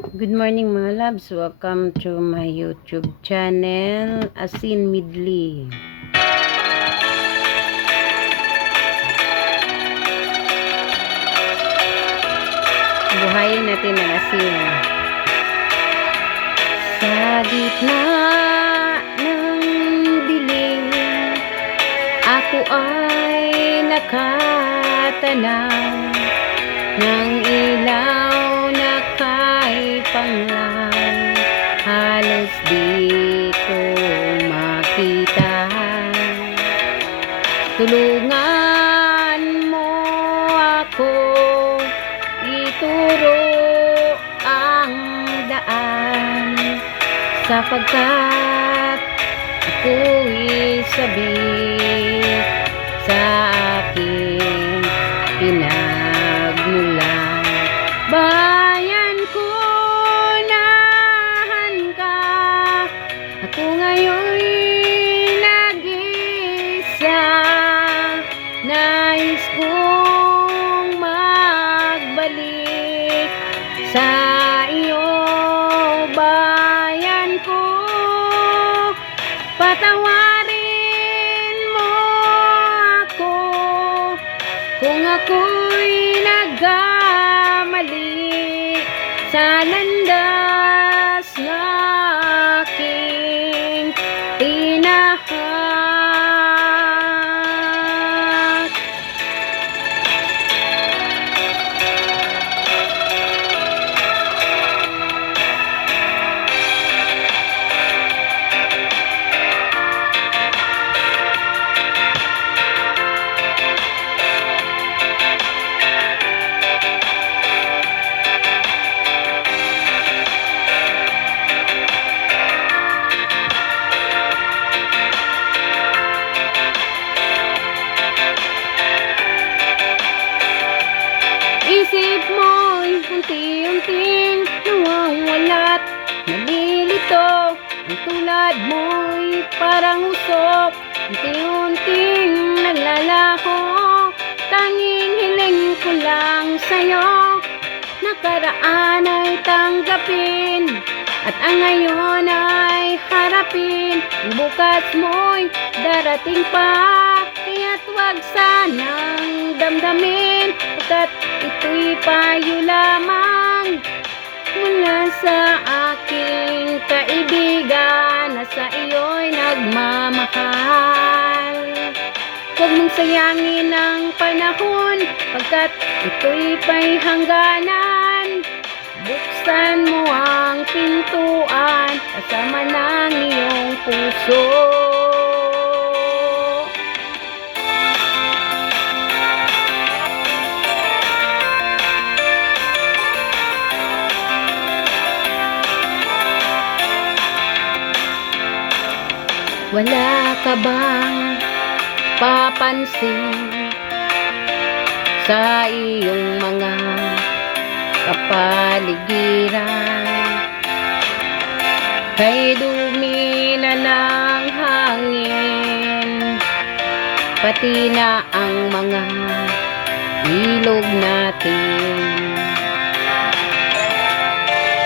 Good morning mga loves. Welcome to my YouTube channel, Asin Midli. Buhayin natin ang asin. Sa gitna ng dilim, ako ay nakatanaw ng ilaw na kay panglang, halos di ko makita. Tulungan mo ako, ituro ang daan, sapagkat ako'y sabik sa aking pinagmulan. Bayan ko, nahan ka, ako ngayon'y nag-isa. Nais kong magbalik sa iyo, bayan ko. Patawarin mo ako kung ako'y nagkamali sa landas ng aking tinahak. Isip mo'y unti-unting nawawalat, nalilito. Ang tulad mo'y parang usok, unti-unting naglalaho. Tanging hiling ko lang sa'yo, nakaraan ay tanggapin, at ang ngayon ay harapin. Ang bukas mo'y darating pa, kaya't wag sanang damdamin, pagkat ito'y payo lamang mula sa aking kaibigan na sa iyo'y nagmamahal. Huwag mong sayangin ang panahon, pagkat ito'y pa'y hangganan. Buksan mo ang pintuan kasama ng iyong puso. Wala ka bang papansin sa iyong mga kapaligiran? Kay dumi na ng hangin, pati na ang mga ilog natin.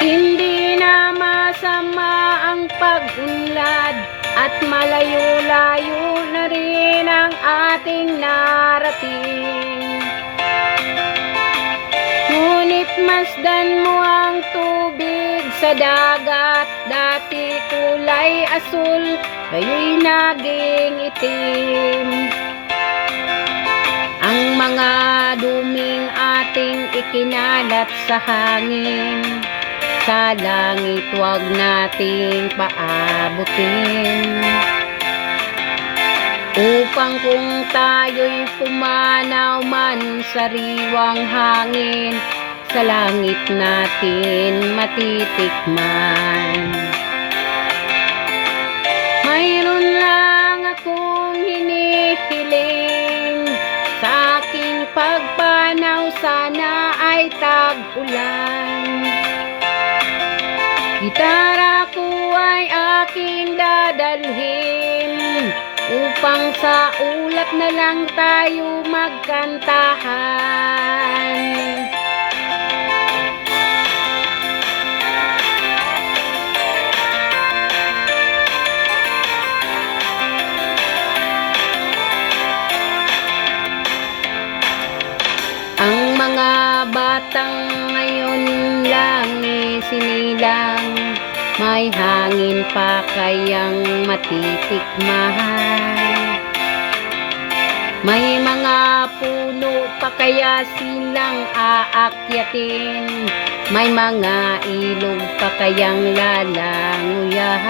Hindi na masama ang pag-unlad, at malayo-layo na rin ang ating narating. Ngunit masdan mo ang tubig sa dagat, dati kulay asul, ngayon naging itim. Ang mga duming ating ikinalat sa hangin, sa langit wag nating paabutin, upang kung tayo'y pumanaw man sa riwang hangin, sa langit natin matitikman. Mayroon lang akong hinihiling, sa aking pagpanaw sana ay tag-ulan. Gitara ko ay aking dadalhin, upang sa ulap na lang tayo magkantahan. sinilang, may hangin pa kayang matitikman. May mga puno pa kaya silang aakyatin, may mga ilog pa kayang lalanguyahan.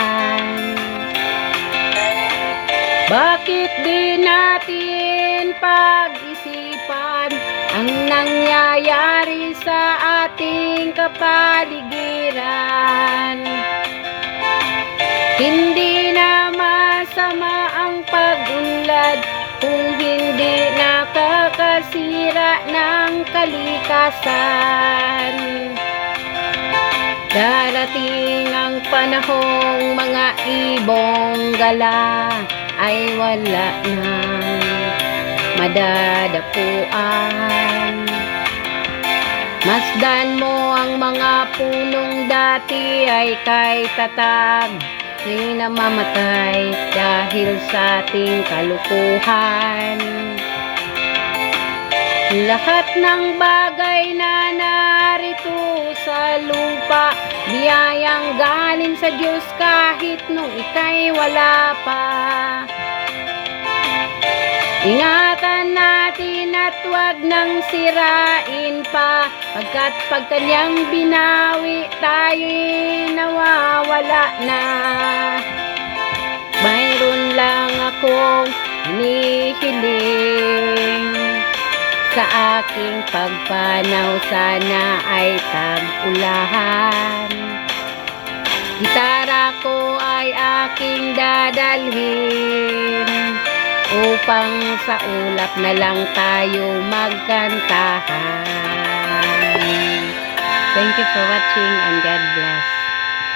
Bakit di natin pag-isipan ang nangyayari sa ating kapaligiran? Hindi na masama ang pag-unlad kung hindi nakakasira ng kalikasan. Darating ang panahong mga ibong gala ay wala nang madadapuan. Masdan mo ang mga punong dati ay kay tatag, ngayon namamatay dahil sa ating kalukuhan. Lahat ng bagay na narito sa lupa, biyayang galing sa Diyos kahit nung ika'y wala pa. Ingatan natin at huwag nang sirain pa, pagkat pag kanyang binawi tayo'y nawawala na. Mayroon lang akong hinihiling, sa aking pagpanaw sana ay tag-ulan. Gitara ko ay aking dadalhin, upang sa ulap na lang tayo magkantahan. Thank you for watching and God bless.